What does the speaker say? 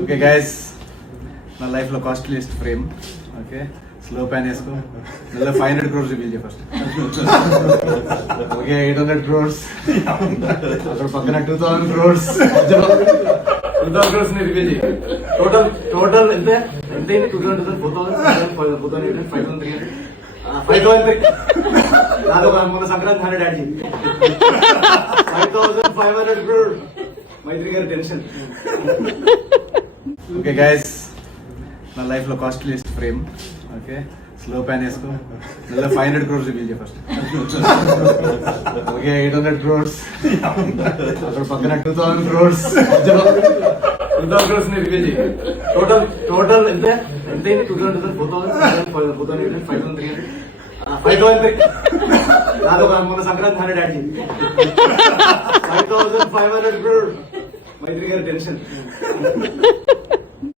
Okay guys, నా life లో costliest frame. Okay, slow pan వేసుకో. 500 crores రివీల్ చేయ ఫస్ట్. Okay, 800 crores. అక్కడ పక్కన 2000 crores. 2000 crores ని రివీల్ చేయ. టోటల్ ఎంత ఎంత 2000 4000 4000 5300 5000 నాదో మన సంక్రాంతి 100 యాడ్ చేయి. 5500 crores. మైత్రి గారి టెన్షన్. ఓకే గైస్, నా లైఫ్ లో costliest frame. Okay, slow pan వేసుకో. 500 crores రివీల్ చేయ ఫస్ట్. Okay, 800 crores. అక్కడ పక్కన 2000 crores. 2000 crores ని రివీల్ చేయ. టోటల్ ఎంత ఎంత 2000 4000 4000 5300 5000 నాదో మన సంక్రాంతి 100 యాడ్ చేయి. 5500 crores. మైత్రి గారి టెన్షన్.